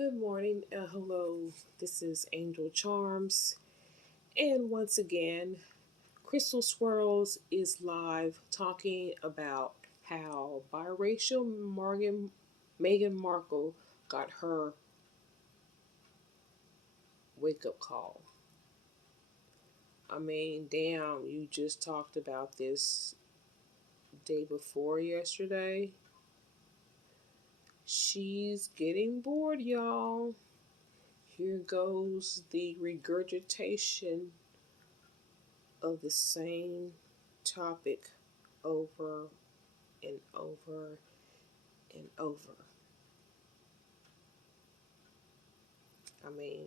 Good morning and hello. This is Angel Charms. And once again, Crystal Swirlz is live talking about how biracial Meghan Markle got her wake up call. I mean, damn, you just talked about this day before yesterday. She's getting bored, y'all. Here goes the regurgitation of the same topic over and over and over. I mean,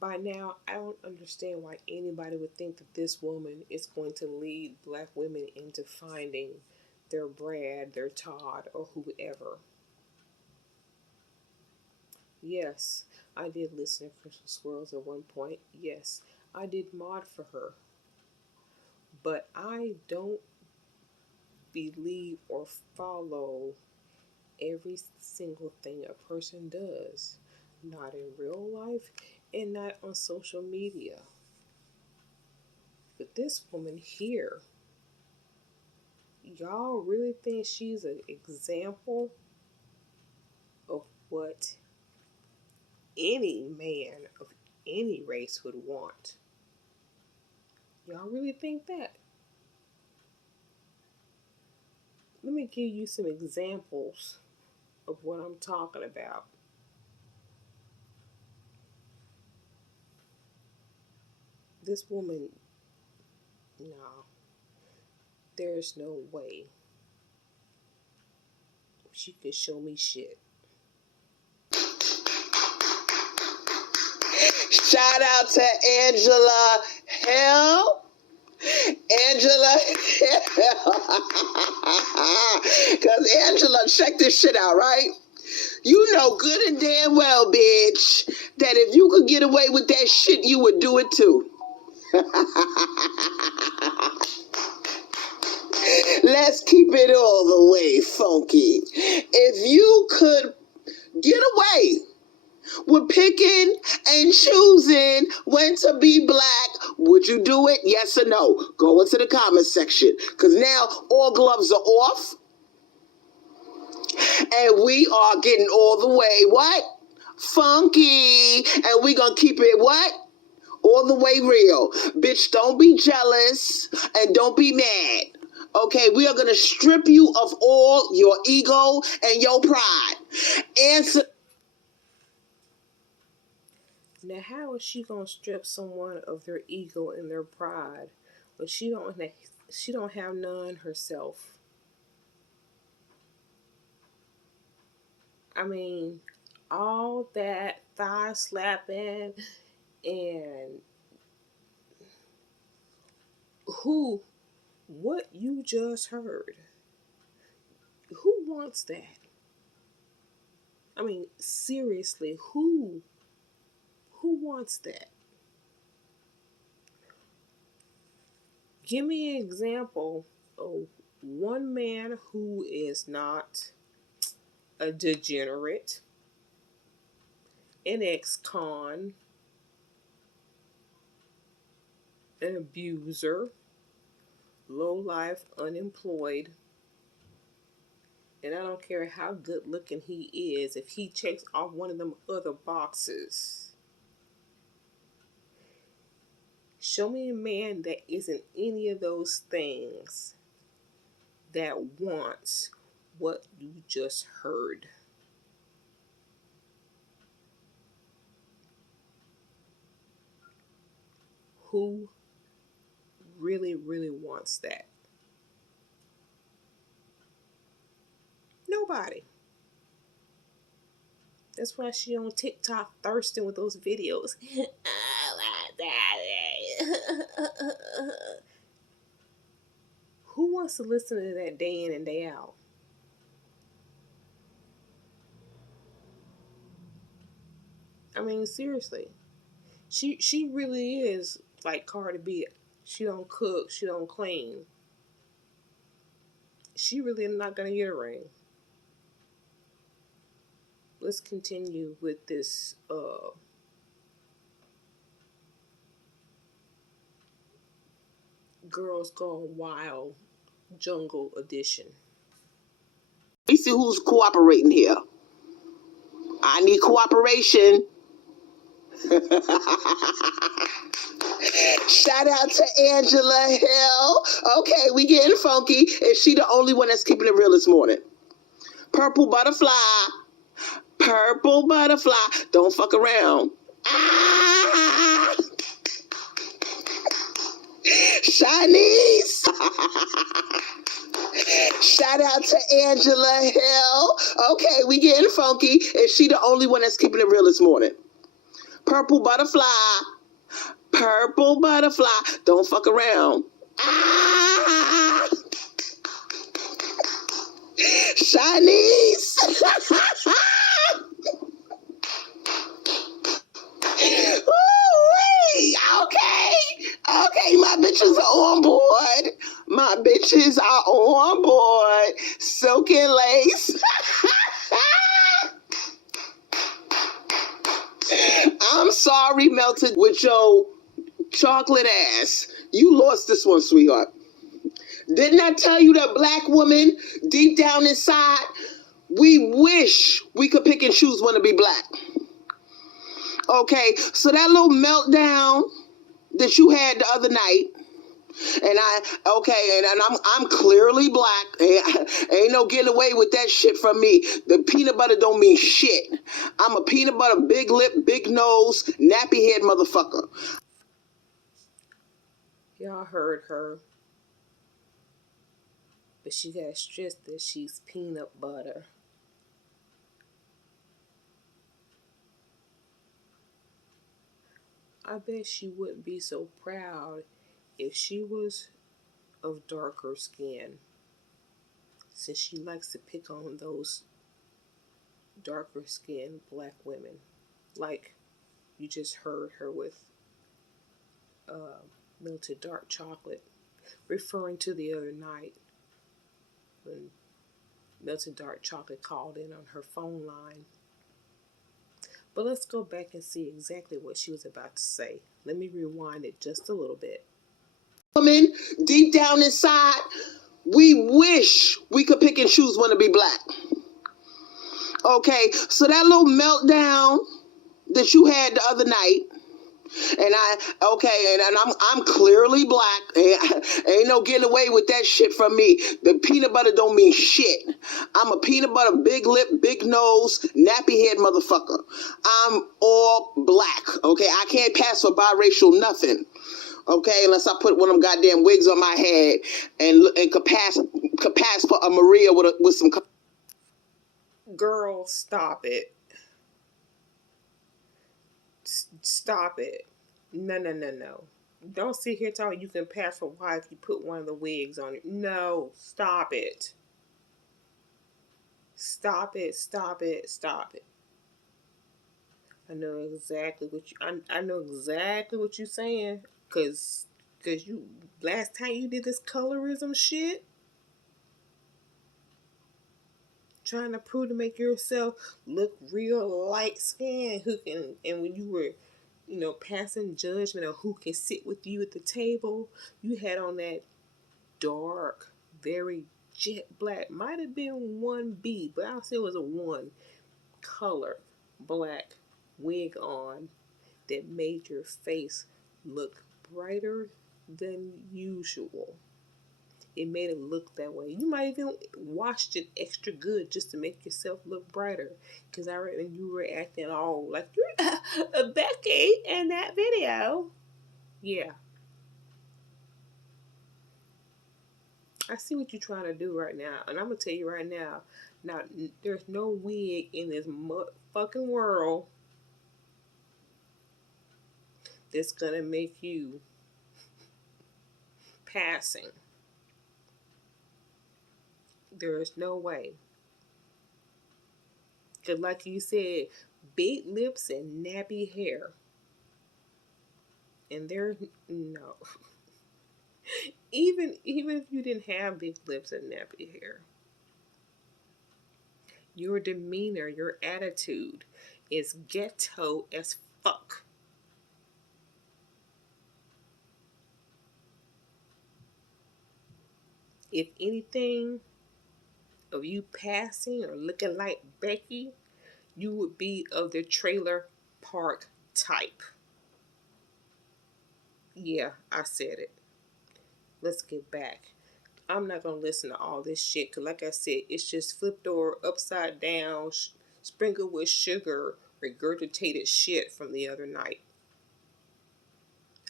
by now, I don't understand why anybody would think that this woman is going to lead black women into finding their Brad, their Todd, or whoever. Yes, I did listen to Crystal Swirlz at one point. Yes, I did mod for her. But I don't believe or follow every single thing a person does. Not in real life and not on social media. But this woman here, y'all really think she's an example of what any man of any race would want? Y'all really think that? Let me give you some examples of what I'm talking about. This woman, no, there's no way she could show me shit. Shout out to Angela Hill. Angela Hill. Because Angela, check this shit out, right? You know good and damn well, bitch, that if you could get away with that shit, you would do it too. Let's keep it all the way funky. If you could get away with picking and choosing when to be black, would you do it? Yes or no? Go into the comment section, because now all gloves are off and we are getting all the way what? Funky. And we gonna keep it what? All the way real. Bitch, don't be jealous and don't be mad. Okay, we are gonna strip you of all your ego and your pride. Answer. Now, how is she gonna strip someone of their ego and their pride, but she don't have none herself? I mean, all that thigh slapping and what you just heard. Who wants that? I mean, seriously, who wants that? Give me an example of one man who is not a degenerate, an ex-con, an abuser, low-life, unemployed, and I don't care how good looking he is, if he checks off one of them other boxes. Show me a man that isn't any of those things that wants what you just heard. Who really, really wants that? Nobody. That's why she on TikTok thirsting with those videos. Who wants to listen to that day in and day out? I mean, seriously. She really is like Cardi B. She don't cook, she don't clean. she really not gonna get a ring. Let's continue with this Girls Gone Wild Jungle Edition. We see who's cooperating here. I need cooperation. Shout out to Angela Hill. Okay, we getting funky. Is she the only one that's keeping it real this morning? Purple butterfly. Purple butterfly. Don't fuck around. Ah! Shanice. Shout out to Angela Hill. Okay, we getting funky. Is she the only one that's keeping it real this morning? Purple butterfly. Purple butterfly. Don't fuck around. Ah! Shanice. Ooh-wee. Okay, my bitches are on board. My bitches are on board. Silk and lace. I'm sorry, Melted, with your chocolate ass. You lost this one, sweetheart. Didn't I tell you that black women, deep down inside, we wish we could pick and choose when to be black? Okay, so that little meltdown that you had the other night, and I'm clearly black. Ain't no getting away with that shit from me. The peanut butter don't mean shit. I'm a peanut butter, big lip, big nose, nappy head motherfucker. Y'all heard her. But she got stressed that she's peanut butter. I bet she wouldn't be so proud if she was of darker skin, since she likes to pick on those darker skinned black women, like you just heard her with melted dark chocolate, referring to the other night when melted dark chocolate called in on her phone line. But let's go back and see exactly what she was about to say. Let me rewind it just a little bit. Women, deep down inside, we wish we could pick and choose when to be black. Okay, so that little meltdown that you had the other night, and I'm clearly black. Ain't no getting away with that shit from me. The peanut butter don't mean shit. I'm a peanut butter, big lip, big nose, nappy head motherfucker. I'm all black. Okay, I can't pass for biracial nothing. Okay, unless I put one of them goddamn wigs on my head and could pass for a Maria with some. Girl, stop it. Stop it. No. Don't sit here talking you can pass for white if you put one of the wigs on it. No, stop it. Stop it. I know exactly what you're saying. Cause you last time you did this colorism shit, trying to prove to make yourself look real light skinned, and when you were, passing judgment on who can sit with you at the table, you had on that dark, very jet black, might have been 1B, but I'll say it was a 1 color black wig on that made your face look brighter than usual. It made it look that way. You might even washed it extra good just to make yourself look brighter. Because I remember you were acting all like you're Becky in that video. Yeah. I see what you're trying to do right now. And I'm going to tell you right now, there's no wig in this fucking world that's going to make you passing. There is no way. Because like you said, big lips and nappy hair. And there's no. Even if you didn't have big lips and nappy hair, your demeanor, your attitude is ghetto as fuck. If anything of you passing or looking like Becky, you would be of the trailer park type. Yeah, I said it. Let's get back. I'm not gonna listen to all this shit because, like I said, it's just flipped over upside down, sprinkled with sugar, regurgitated shit from the other night.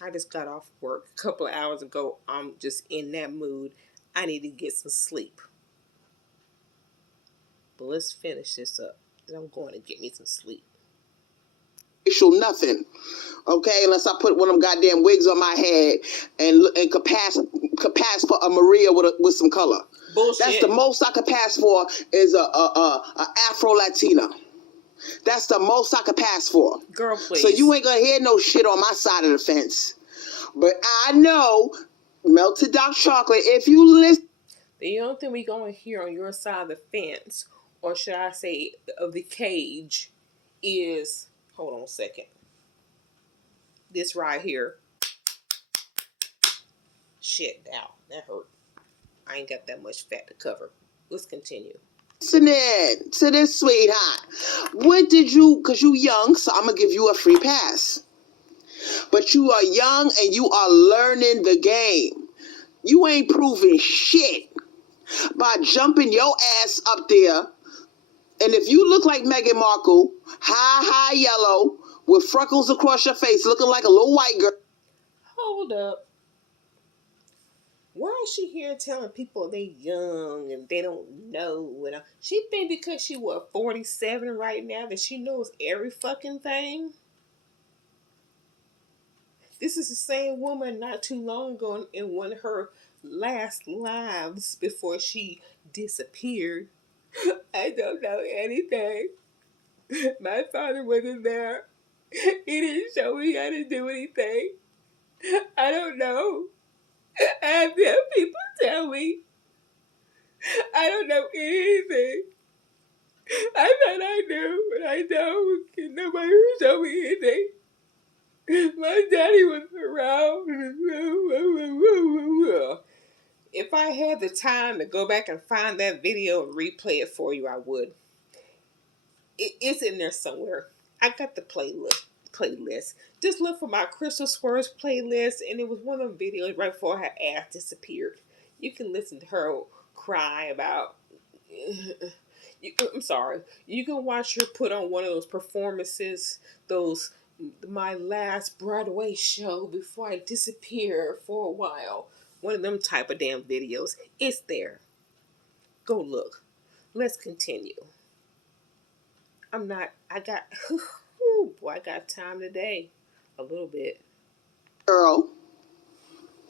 I just got off work a couple of hours ago. I'm just in that mood. I need to get some sleep. But let's finish this up. Then I'm going to get me some sleep. Nothing. Okay, unless I put one of them goddamn wigs on my head and could pass for a Maria with some color. Bullshit. That's the most I could pass for is a Afro Latina. That's the most I could pass for. Girl, please. So you ain't gonna hear no shit on my side of the fence. But I know melted dark chocolate. If you listen, the only thing we gonna hear on your side of the fence, or should I say of the cage, is, hold on a second, this right here. Shit, now that hurt. I ain't got that much fat to cover. Let's continue. listening to this, sweetheart. What did you? Cause you young, so I'm gonna give you a free pass. But you are young and you are learning the game. You ain't proving shit by jumping your ass up there. And if you look like Meghan Markle, high yellow, with freckles across your face, looking like a little white girl. Hold up. Why is she here telling people they young and they don't know? And she think because she 47 right now that she knows every fucking thing? This is the same woman not too long ago in one of her last lives before she disappeared. I don't know anything. My father wasn't there. He didn't show me how to do anything. I don't know. I have to have people tell me. I don't know anything. I thought I knew, but I don't. Nobody show me anything. My daddy was around. If I had the time to go back and find that video and replay it for you, I would. It's in there somewhere. I got the playlist. Just look for my Crystal Swirlz playlist, and it was one of the videos right before her ass disappeared. You can listen to her cry about. I'm sorry. You can watch her put on one of those performances, those my last Broadway show before I disappear for a while. One of them type of damn videos. It's there. Go look. Let's continue. I got, boy, I got time today. A little bit. Girl.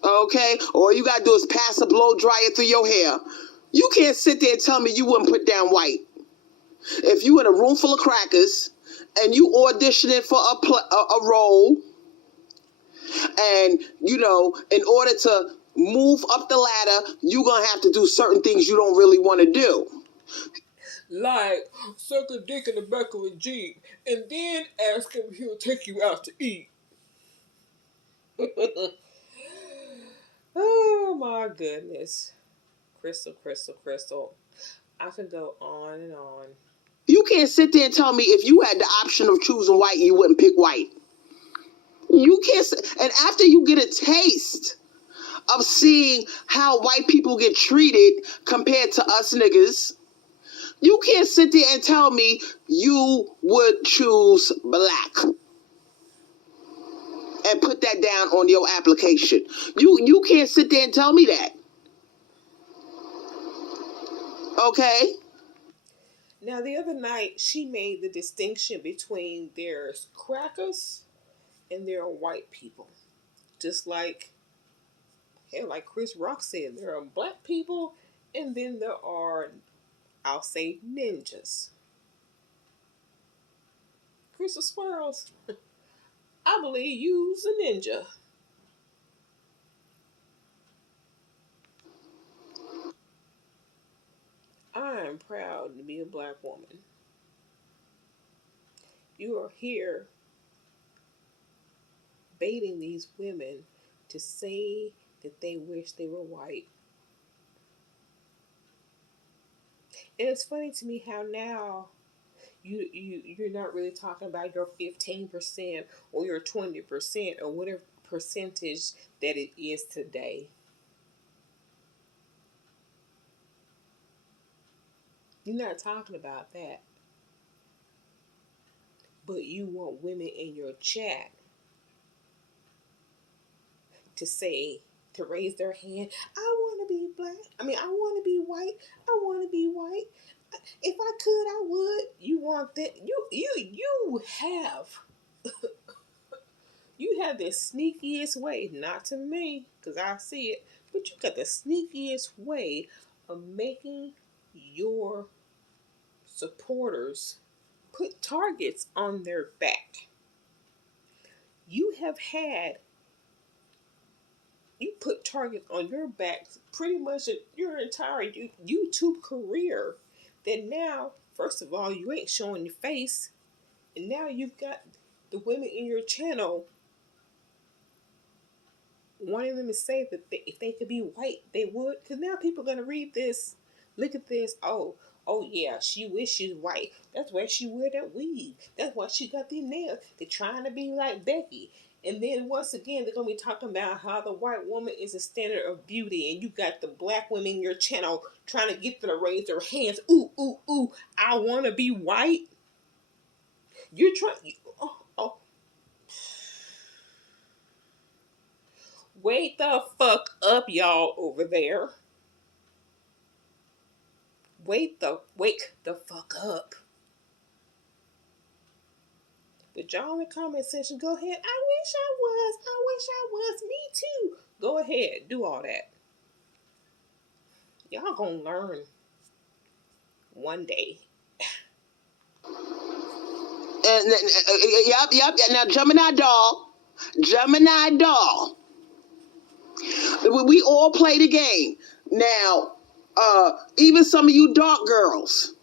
Okay? All you gotta do is pass a blow dryer through your hair. You can't sit there and tell me you wouldn't put down white. If you in a room full of crackers and you auditioning for a role, and in order to move up the ladder, you're gonna have to do certain things you don't really want to do. Like suck a dick in the back of a Jeep and then ask him if he'll take you out to eat. Oh my goodness. Crystal. I could go on and on. You can't sit there and tell me if you had the option of choosing white, you wouldn't pick white. You can't. And after you get a taste of seeing how white people get treated compared to us niggas, you can't sit there and tell me you would choose black and put that down on your application. You can't sit there and tell me that. Okay? Now, the other night, she made the distinction between there's crackers and there are white people. Just like Chris Rock said, there are black people and then there are, I'll say, ninjas. Crystal Swirlz, I believe you's a ninja. am proud to be a black woman. You are here baiting these women to say that they wish they were white. And it's funny to me how now you're not really talking about your 15% or your 20% or whatever percentage that it is today. You're not talking about that. But you want women in your chat to say, to raise their hand, I want to be black. I want to be white. I want to be white. If I could, I would. You want that? You have you have the sneakiest way. Not to me, because I see it, but you got the sneakiest way of making your supporters put targets on their back. You have had you put targets on your back pretty much your entire YouTube career. That now, first of all, you ain't showing your face, and now you've got the women in your channel wanting them to say that if they could be white, they would. Because now people are gonna read this, look at this. Oh yeah, she wish she's white. That's why she wear that weave. That's why she got these nails. They're trying to be like Becky. And then once again, they're gonna be talking about how the white woman is a standard of beauty, and you got the black women in your channel trying to get them to raise their hands. Ooh, ooh, ooh! I want to be white. You're trying. Oh. Wake the fuck up, y'all over there. Wake the fuck up. But y'all in the comment section, go ahead. I wish I was. Me too. Go ahead, do all that. Y'all gonna learn one day. And yep. Now, Gemini doll. We all play the game. Now, even some of you dark girls,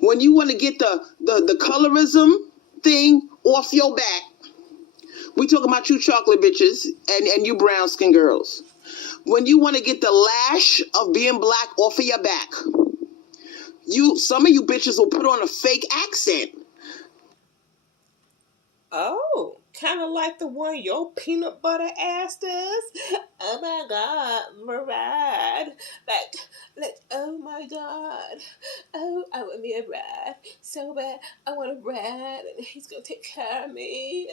when you want to get the colorism thing off your back, we talking about you chocolate bitches and you brown skin girls. When you want to get the lash of being black off of your back, some of you bitches will put on a fake accent. Oh, kind of like the one your peanut butter ass does. Oh my God, Mariah. Like, oh my God. Oh, I want me a ride so bad. I want a ride, and he's gonna take care of me,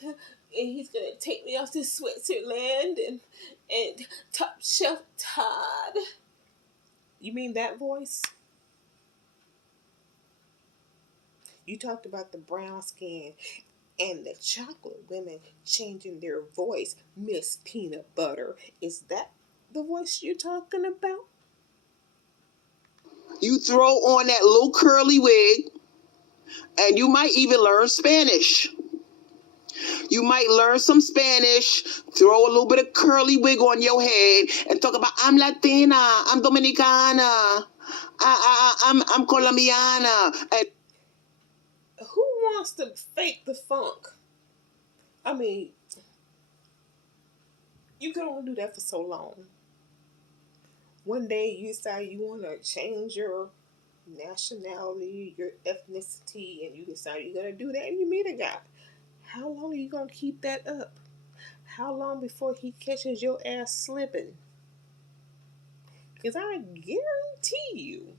and he's gonna take me off to Switzerland and Top Chef Todd. You mean that voice? You talked about the brown skin and the chocolate women changing their voice. Miss Peanut Butter. Is that the voice you're talking about? You throw on that little curly wig, and you might even learn Spanish. You might learn some Spanish, throw a little bit of curly wig on your head, and talk about, I'm Latina, I'm Dominicana, I'm Colombiana. And who wants to fake the funk? I mean, you can only do that for so long. One day you decide you want to change your nationality, your ethnicity, and you decide you're going to do that, and you meet a guy. How long are you going to keep that up? How long before he catches your ass slipping? Because I guarantee you,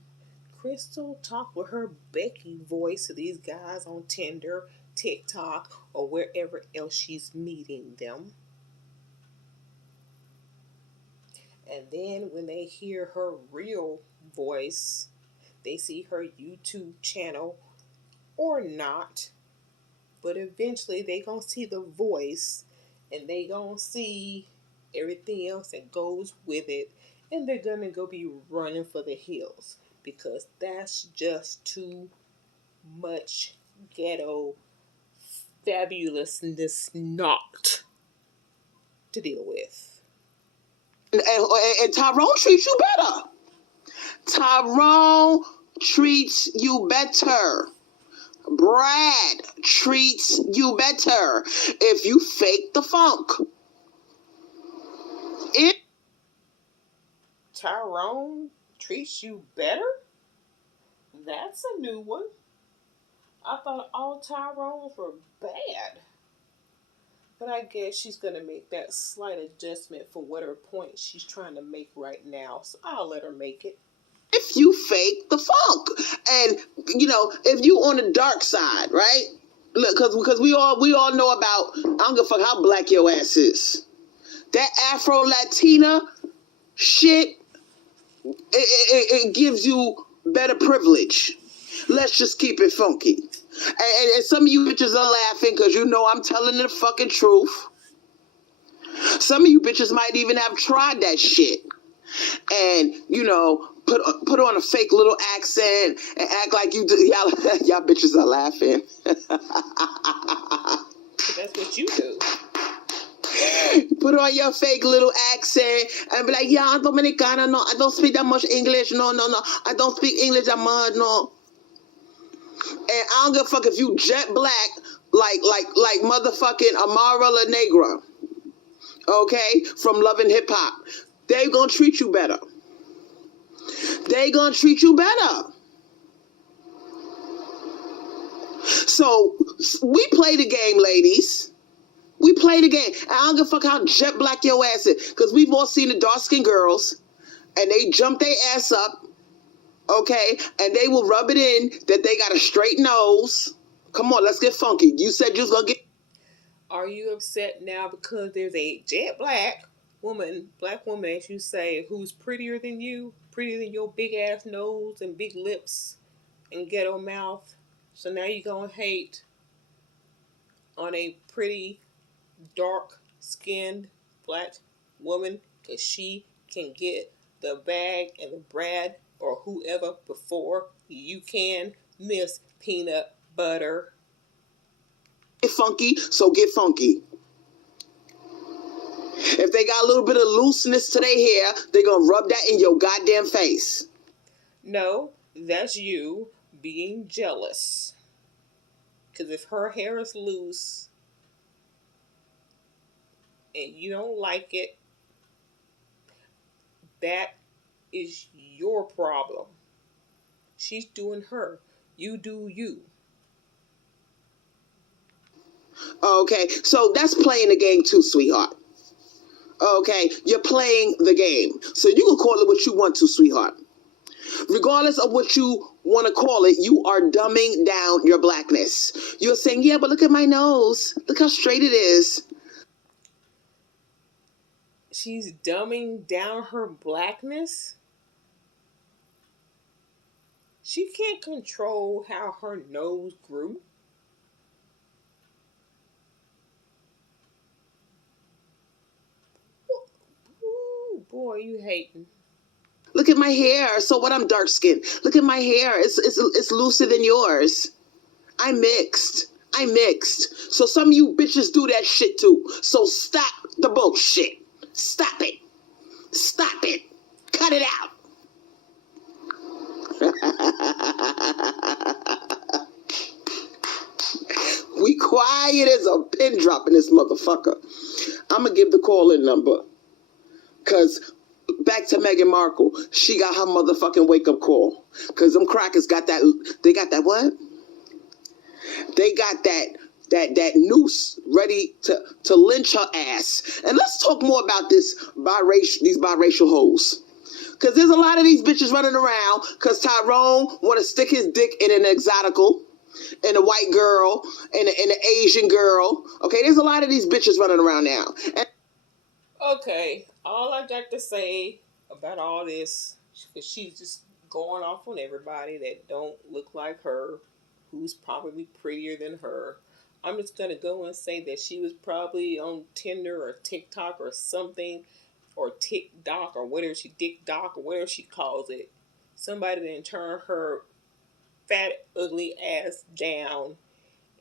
Crystal talked with her Becky voice to these guys on Tinder, TikTok, or wherever else she's meeting them. And then when they hear her real voice, they see her YouTube channel or not, but eventually they gonna see the voice, and they gonna see everything else that goes with it, and they're gonna go be running for the hills, because that's just too much ghetto fabulousness not to deal with. Tyrone treats you better. Tyrone treats you better. Brad treats you better if you fake the funk. It Tyrone treats you better? That's a new one. I thought all Tyrones were bad. But I guess she's going to make that slight adjustment for whatever point she's trying to make right now. So I'll let her make it. if you fake the funk, and if you on the dark side, right? Look, because we all know about. I don't give a fuck how black your ass is. That Afro Latina shit, it gives you better privilege. Let's just keep it funky. And some of you bitches are laughing because you know I'm telling the fucking truth. Some of you bitches might even have tried that shit. And, put on a fake little accent and act like you do. Y'all bitches are laughing. That's what you do. Put on your fake little accent and be like, yeah, I'm Dominicana, no, I don't speak that much English, no, I don't speak English that much, no. And I don't give a fuck if you jet black like motherfucking Amara La Negra, okay, from Love and Hip Hop. They gonna treat you better. They gonna treat you better. So we play the game, ladies. We play the game. I don't give a fuck how jet black your ass is. Because we've all seen the dark-skinned girls. And they jump their ass up. Okay? And they will rub it in that they got a straight nose. Come on, let's get funky. You said you was going to get... Are you upset now because there's a jet black woman, as you say, who's prettier than you? Prettier than your big ass nose and big lips and ghetto mouth? So now you're going to hate on a pretty dark-skinned black woman because she can get the bag and the Brad or whoever before you can, Miss Peanut Butter. Get funky, so get funky. If they got a little bit of looseness to their hair, they're going to rub that in your goddamn face. No, that's you being jealous. Because if her hair is loose and you don't like it, that is your problem. She's doing her. You do you. Okay, so that's playing the game too, sweetheart. Okay, you're playing the game. So you can call it what you want to, sweetheart. Regardless of what you want to call it, you are dumbing down your blackness. You're saying, yeah, but look at my nose. Look how straight it is. She's dumbing down her blackness. She can't control how her nose grew. Ooh, boy, you hating. Look at my hair. So what? I'm dark skinned. Look at my hair. It's looser than yours. I mixed. So some of you bitches do that shit too. So stop the bullshit. Stop it. Cut it out. We quiet as a pin drop in this motherfucker. I'm going to give the call-in number. Because back to Meghan Markle, she got her motherfucking wake-up call. Because them crackers got that, they got that what? They got that noose ready to lynch her ass. And let's talk more about these biracial hoes. Because there's a lot of these bitches running around because Tyrone want to stick his dick in an exotical, in a white girl, in an Asian girl. Okay, there's a lot of these bitches running around now. Okay, all I got to say about all this, because she's just going off on everybody that don't look like her, who's probably prettier than her. I'm just going to go and say that she was probably on Tinder or TikTok or something, or TikTok or whatever she calls it. Somebody then turned her fat, ugly ass down,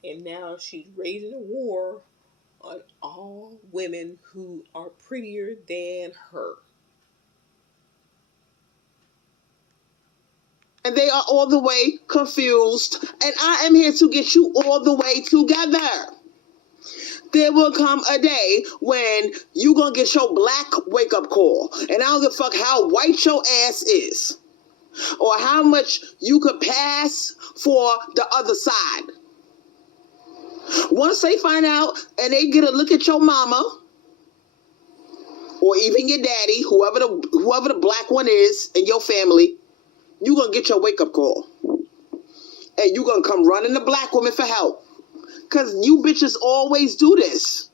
and now she's raising a war on all women who are prettier than her. and they are all the way confused, and I am here to get you all the way together. There will come a day when you gonna get your black wake-up call, and I don't give a fuck how white your ass is, or how much you could pass for the other side. Once they find out and they get a look at your mama, or even your daddy, whoever the black one is in your family, you gonna get your wake-up call. And you gonna come running to black women for help. Because you bitches always do this.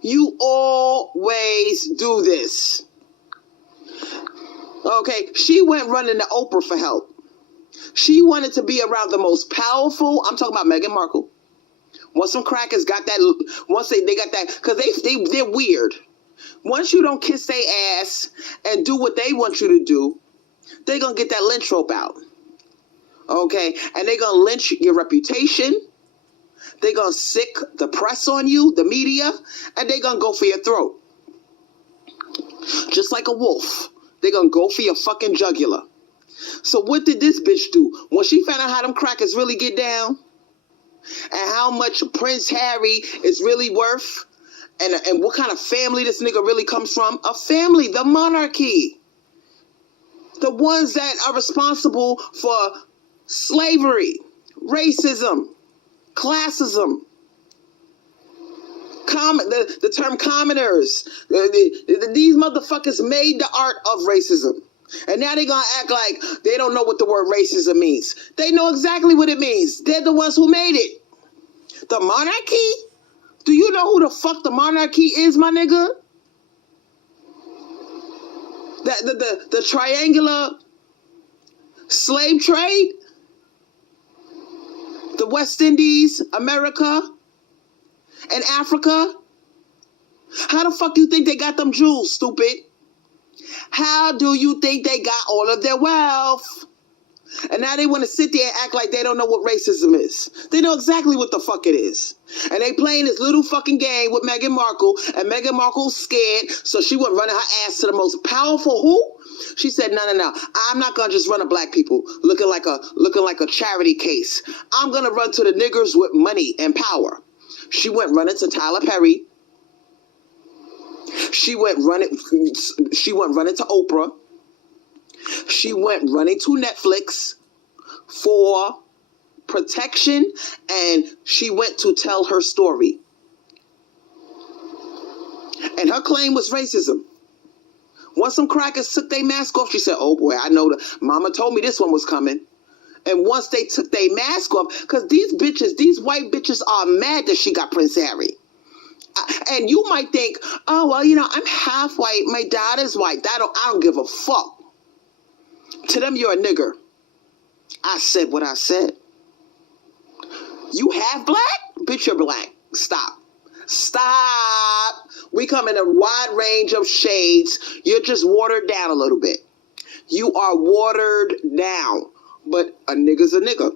You always do this. Okay, she went running to Oprah for help. She wanted to be around the most powerful, I'm talking about Meghan Markle. Once some crackers got that, once they got that, because they're weird. Once you don't kiss their ass and do what they want you to do, they're going to get that lynch rope out. Okay? And they're going to lynch your reputation. They're going to sick the press on you, the media, and they're going to go for your throat. Just like a wolf. They're going to go for your fucking jugular. So what did this bitch do? When she found out how them crackers really get down, and how much Prince Harry is really worth, and what kind of family this nigga really comes from, a family, the monarchy. The ones that are responsible for slavery, racism, classism, the term commoners. These motherfuckers made the art of racism. And now they're going to act like they don't know what the word racism means. They know exactly what it means. They're the ones who made it. The monarchy? Do you know who the fuck the monarchy is, my nigga? The triangular slave trade? The West Indies, America, and Africa? How the fuck you think they got them jewels, stupid? How do you think they got all of their wealth? And now they want to sit there and act like they don't know what racism is. They know exactly what the fuck it is. And they playing this little fucking game with Meghan Markle, and Meghan Markle's scared, so she went running her ass to the most powerful who? She said, no. I'm not gonna just run to black people looking like a charity case. I'm gonna run to the niggers with money and power. She went running to Tyler Perry. She went running to Oprah. She went running to Netflix for protection, and she went to tell her story. And her claim was racism. Once some crackers took their mask off, she said, oh boy, I know mama told me this one was coming. And once they took their mask off, because these white bitches are mad that she got Prince Harry. And you might think, oh, well, I'm half white. My dad is white. I don't give a fuck. To them, you're a nigger. I said what I said. You half black? Bitch, you're black. Stop. We come in a wide range of shades. You're just watered down a little bit. You are watered down. But a nigger's a nigger.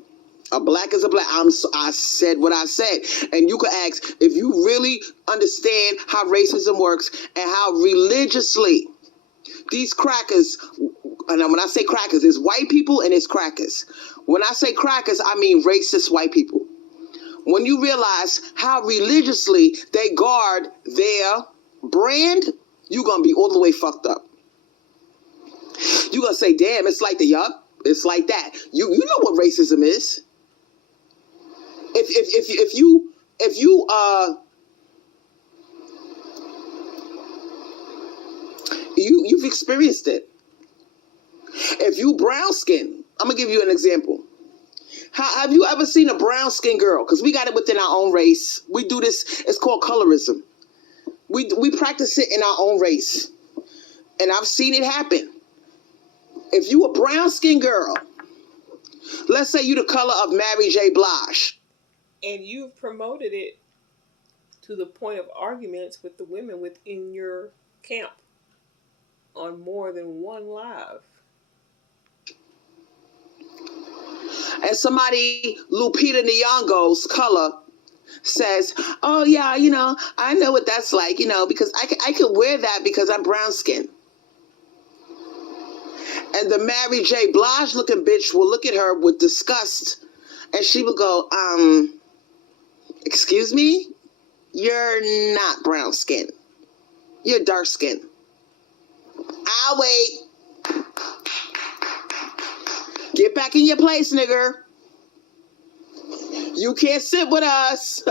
A black is a black. I said what I said. And you could ask, if you really understand how racism works and how religiously these crackers, and when I say crackers, it's white people and it's crackers. When I say crackers, I mean racist white people. When you realize how religiously they guard their brand, you're going to be all the way fucked up. You're going to say, damn, it's like it's like that. You know what racism is. You've experienced it. If you brown skin, I'm gonna give you an example. Have you ever seen a brown skin girl? Because we got it within our own race. We do this. It's called colorism. We practice it in our own race, and I've seen it happen. If you a brown skin girl, let's say you the color of Mary J. Blige, and you've promoted it to the point of arguments with the women within your camp on more than one live. And somebody, Lupita Nyong'o's color, says, oh yeah, I know what that's like, because I can wear that because I'm brown skin. And the Mary J. Blige looking bitch will look at her with disgust, and she will go, excuse me? You're not brown skin. You're dark skin. I'll wait. Get back in your place, nigger. You can't sit with us.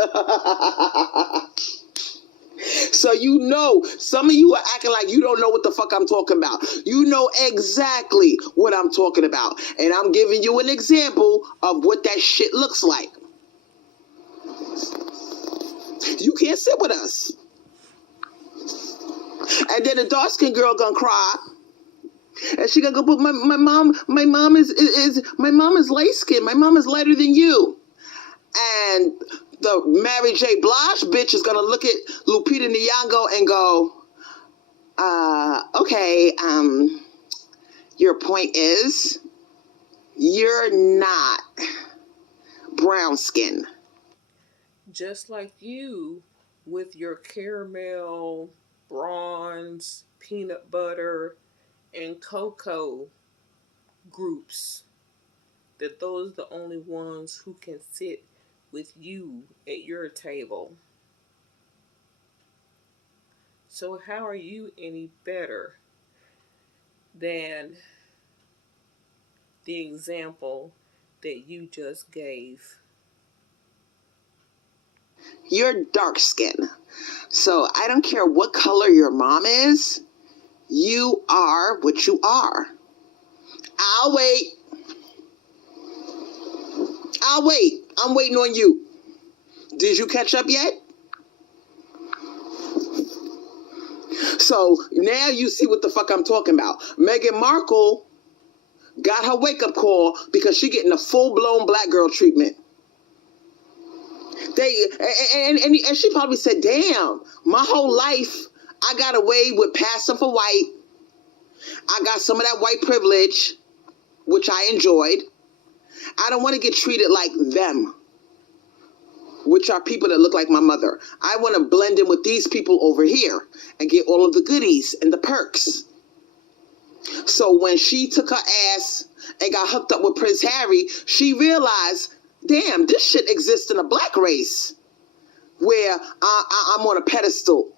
So you know, some of you are acting like you don't know what the fuck I'm talking about. You know exactly what I'm talking about. And I'm giving you an example of what that shit looks like. You can't sit with us. And then the dark-skinned girl gonna cry. And she gonna go, but my mom is light skinned. My mom is lighter than you. And the Mary J. Blige bitch is gonna look at Lupita Nyong'o and go, okay, your point is you're not brown skin. Just like you with your caramel, bronze, peanut butter, and cocoa groups, that those are the only ones who can sit with you at your table. So how are you any better than the example that you just gave? You're dark skin. So I don't care what color your mom is, you are what you are. I'll wait. I'm waiting on you. Did you catch up yet? So now you see what the fuck I'm talking about. Meghan Markle got her wake-up call because she getting a full-blown black girl treatment. And she probably said, damn, my whole life I got away with passing for white. I got some of that white privilege, which I enjoyed. I don't want to get treated like them, which are people that look like my mother. I want to blend in with these people over here and get all of the goodies and the perks. So when she took her ass and got hooked up with Prince Harry, she realized, damn, this shit exists in a black race where I'm on a pedestal.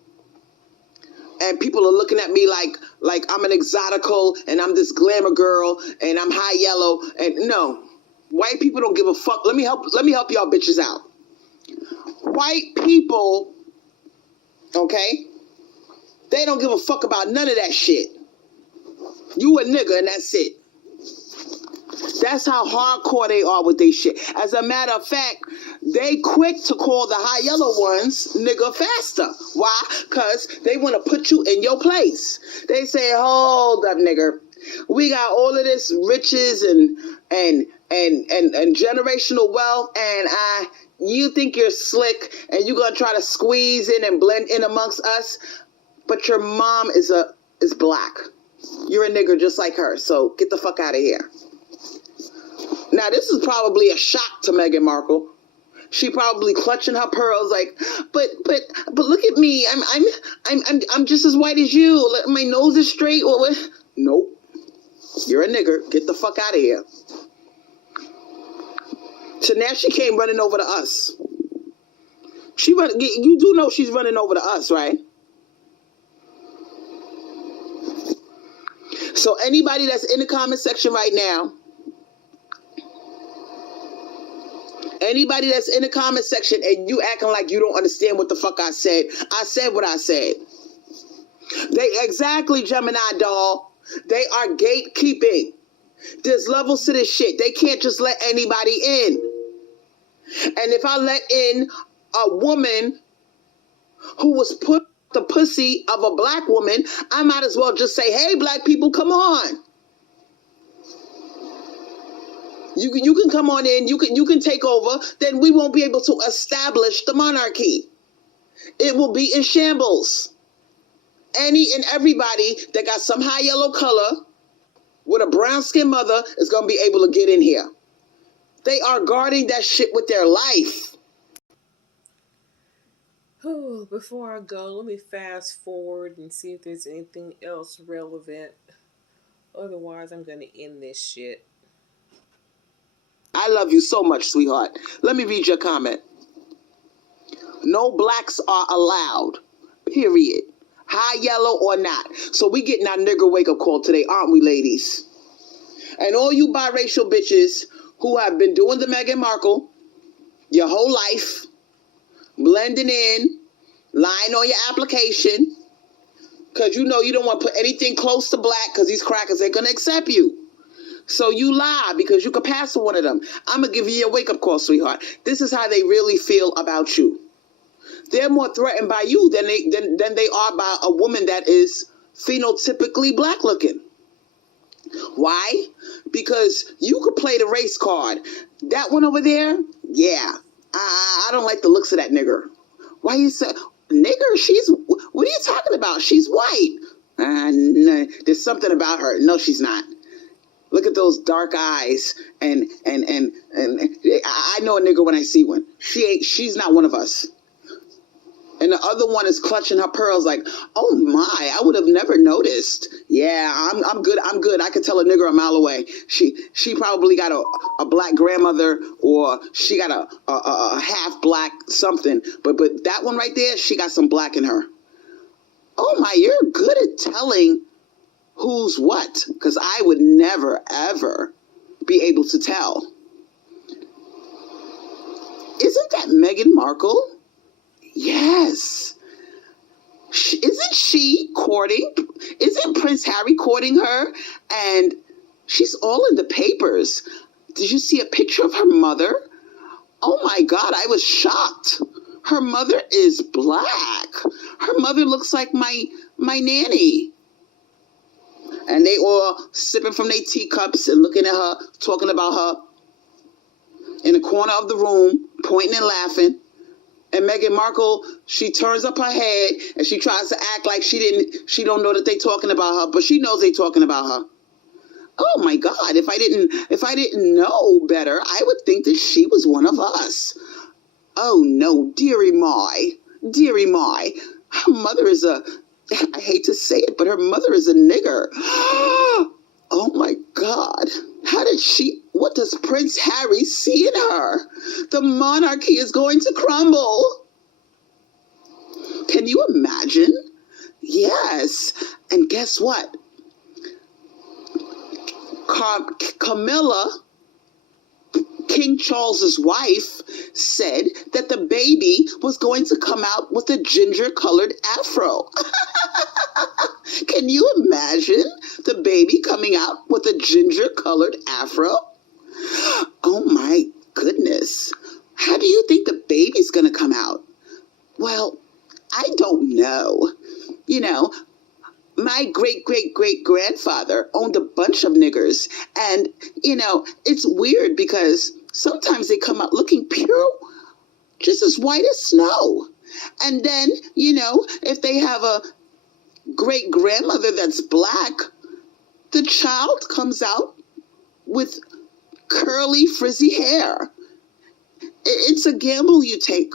And people are looking at me like I'm an exotical and I'm this glamour girl and I'm high yellow. And no, white people don't give a fuck. Let me help y'all bitches out. White people, okay, they don't give a fuck about none of that shit. You a nigga and that's it. That's how hardcore they are with their shit. As a matter of fact, they quick to call the high yellow ones nigga faster. Why? Because they want to put you in your place. They say, hold up, nigga. We got all of this riches and generational wealth, and you think you're slick and you're gonna try to squeeze in and blend in amongst us, but your mom is black. You're a nigger just like her, so get the fuck out of here. Now, this is probably a shock to Meghan Markle. She probably clutching her pearls like, but look at me. I'm just as white as you. My nose is straight. Nope. You're a nigger. Get the fuck out of here. So now she came running over to us. You do know she's running over to us, right? So anybody that's in the comment section right now, anybody that's in the comment section and you acting like you don't understand what the fuck I said what I said. Exactly, Gemini doll. They are gatekeeping. There's levels to this shit. They can't just let anybody in. And if I let in a woman who was put the pussy of a black woman, I might as well just say, hey, black people, come on. You can come on in, you can take over, then we won't be able to establish the monarchy. It will be in shambles. Any and everybody that got some high yellow color with a brown skin mother is going to be able to get in here. They are guarding that shit with their life. Before I go, let me fast forward and see if there's anything else relevant Otherwise, I'm going to end this shit. I love you so much, sweetheart. Let me read your comment. No blacks are allowed. Period. High yellow or not. So we getting our nigger wake up call today, aren't we, ladies? And all you biracial bitches who have been doing the Meghan Markle your whole life, blending in, lying on your application, because you know you don't want to put anything close to black because these crackers ain't going to accept you. So you lie because you could pass for one of them. I'm going to give you a wake-up call, sweetheart. This is how they really feel about you. They're more threatened by you than they are by a woman that is phenotypically black-looking. Why? Because you could play the race card. That one over there, yeah. I don't like the looks of that nigger. Why you say, nigger, what are you talking about? She's white. No, there's something about her. No, she's not. Look at those dark eyes, and I know a nigger when I see one. She's not one of us. And the other one is clutching her pearls like, oh my, I would have never noticed. Yeah, I'm good. I could tell a nigger a mile away. She probably got a black grandmother, or she got a half black something. But that one right there, she got some black in her. Oh my, you're good at telling who's what, because I would never, ever be able to tell. Isn't that Meghan Markle? Yes. Isn't she courting? Isn't Prince Harry courting her? And she's all in the papers. Did you see a picture of her mother? Oh my God, I was shocked. Her mother is black. Her mother looks like my nanny. And they all sipping from their teacups and looking at her, talking about her in the corner of the room, pointing and laughing. And Meghan Markle, she turns up her head and she tries to act like she don't know that they talking about her, but she knows they talking about her. Oh my God, if I didn't know better, I would think that she was one of us. Oh no, dearie my. Her mother is I hate to say it, but her mother is a nigger. Oh my God. What does Prince Harry see in her? The monarchy is going to crumble. Can you imagine? Yes. And guess what? Camilla, King Charles's wife, said that the baby was going to come out with a ginger-colored afro. Can you imagine the baby coming out with a ginger-colored afro? Oh my goodness. How do you think the baby's going to come out? Well, I don't know. You know, my great-great-great-grandfather owned a bunch of niggers. And, you know, it's weird because sometimes they come out looking pure, just as white as snow. And then, you know, if they have a great-grandmother that's black, the child comes out with curly, frizzy hair. It's a gamble you take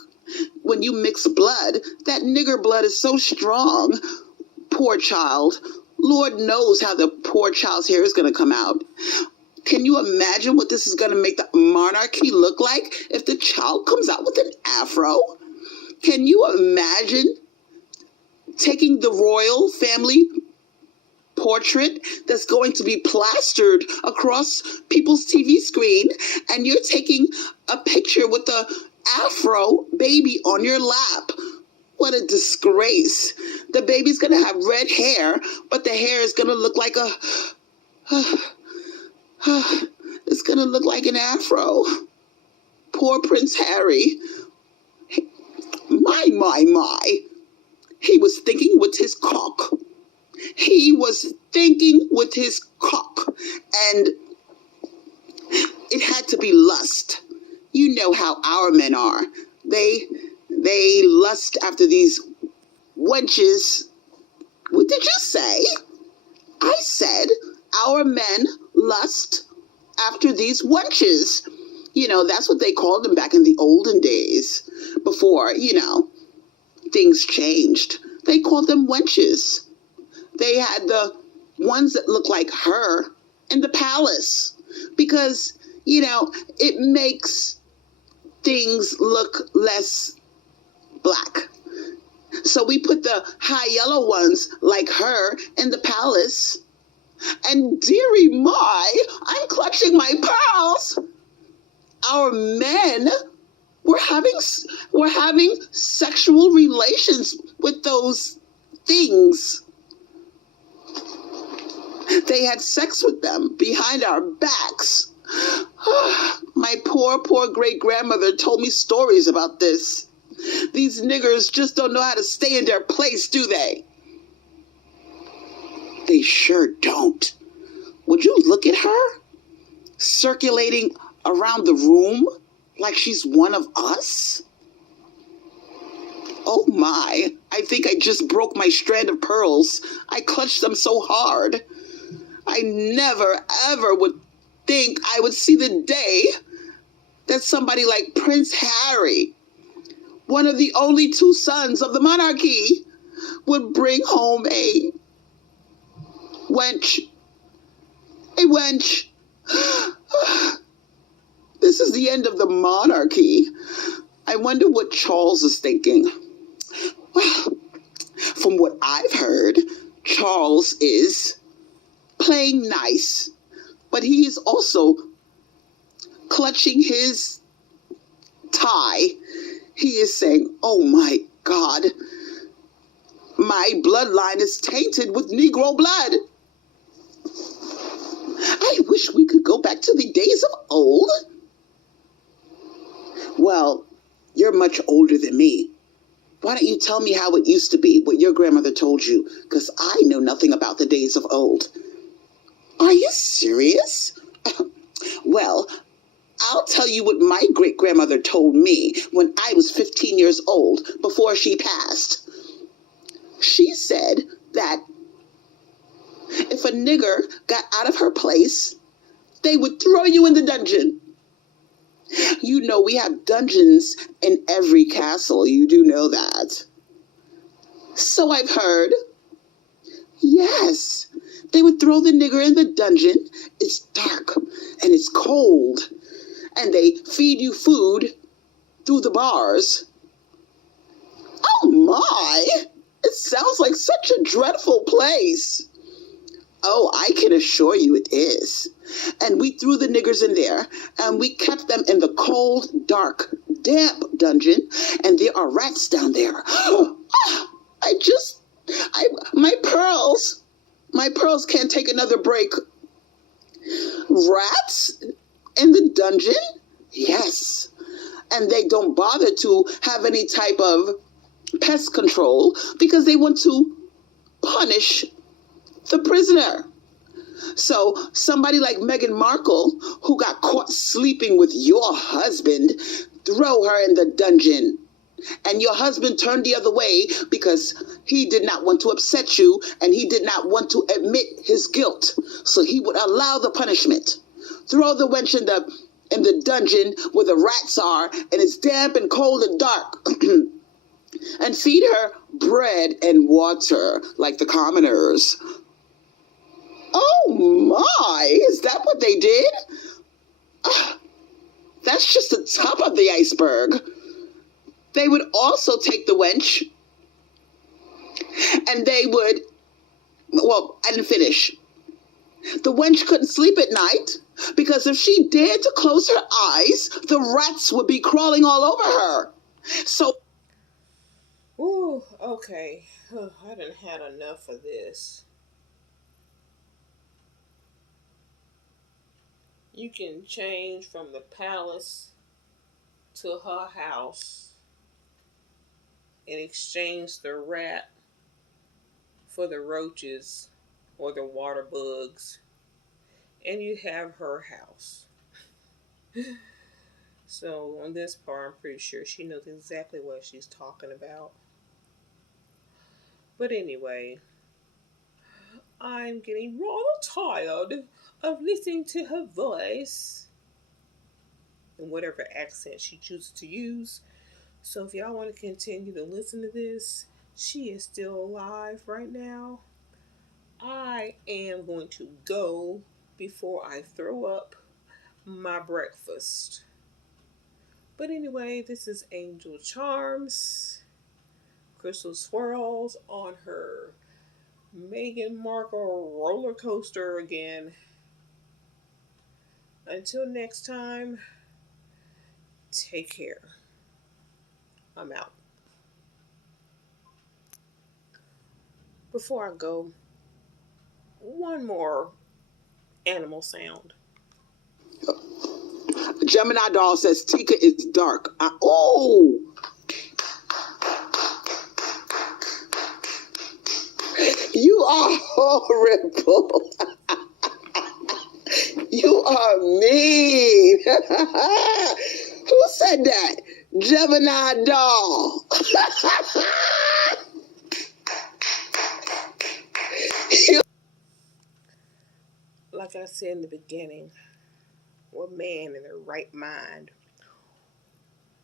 when you mix blood. That nigger blood is so strong. Poor child. Lord knows how the poor child's hair is going to come out. Can you imagine what this is going to make the monarchy look like if the child comes out with an afro? Can you imagine taking the royal family portrait that's going to be plastered across people's TV screen, and you're taking a picture with the afro baby on your lap? What a disgrace. The baby's going to have red hair, but the hair is going to look like it's going to look like an afro. Poor Prince Harry. My. He was thinking with his cock. He was thinking with his cock. And it had to be lust. You know how our men are. They lust after these wenches. What did you say? I said our men lust after these wenches. You know, that's what they called them back in the olden days before, you know, things changed. They called them wenches. They had the ones that look like her in the palace because, it makes things look less black. So we put the high yellow ones like her in the palace. And dearie my, I'm clutching my pearls. Our men were having sexual relations with those things. They had sex with them behind our backs. My poor great grandmother told me stories about this. These niggers just don't know how to stay in their place, do they? They sure don't. Would you look at her? Circulating around the room like she's one of us? Oh my, I think I just broke my strand of pearls. I clutched them so hard. I never, ever would think I would see the day that somebody like Prince Harry, one of the only two sons of the monarchy, would bring home a wench. A wench. This is the end of the monarchy. I wonder what Charles is thinking. Well, from what I've heard, Charles is playing nice, but he is also clutching his tie. He is saying, oh my God, my bloodline is tainted with Negro blood. I wish we could go back to the days of old. Well, you're much older than me. Why don't you tell me how it used to be, what your grandmother told you? Because I know nothing about the days of old. Are you serious? Well, I'll tell you what my great-grandmother told me when I was 15 years old before she passed. She said that if a nigger got out of her place, they would throw you in the dungeon. You know we have dungeons in every castle. You do know that. So I've heard. Yes, they would throw the nigger in the dungeon. It's dark and it's cold. And they feed you food through the bars. Oh my! It sounds like such a dreadful place. Oh, I can assure you it is. And we threw the niggers in there, and we kept them in the cold, dark, damp dungeon, and there are rats down there. My pearls can't take another break. Rats in the dungeon? Yes. And they don't bother to have any type of pest control because they want to punish the prisoner. So somebody like Meghan Markle, who got caught sleeping with your husband, throw her in the dungeon. And your husband turned the other way because he did not want to upset you and he did not want to admit his guilt. So he would allow the punishment. Throw the wench in the dungeon where the rats are and it's damp and cold and dark. And feed her bread and water like the commoners. Oh my, is that what they did? That's just the top of the iceberg. They would also take the wench and they would, well, I didn't finish. The wench couldn't sleep at night because if she dared to close her eyes, the rats would be crawling all over her. So, Ooh, okay. I done had enough of this. You can change from the palace to her house and exchange the rat for the roaches or the water bugs, and you have her house. So on this part, I'm pretty sure she knows exactly what she's talking about. But anyway, I'm getting rather tired of listening to her voice in whatever accent she chooses to use. So if y'all want to continue to listen to this, she is still alive right now. I am going to go before I throw up my breakfast. But anyway, this is Angel Charms, Crystal Swirlz on her Meghan Markle roller coaster again. Until next time, take care. I'm out. Before I go, one more animal sound. Gemini doll says Tika is dark. Oh, you are horrible. You are mean. Who said that? Gemini doll. Like I said in the beginning, what man in their right mind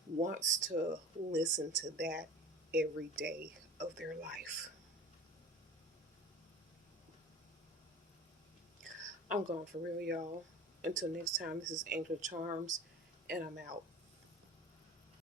wants to listen to that every day of their life? I'm going for real, y'all. Until next time, this is Angel Charms, and I'm out.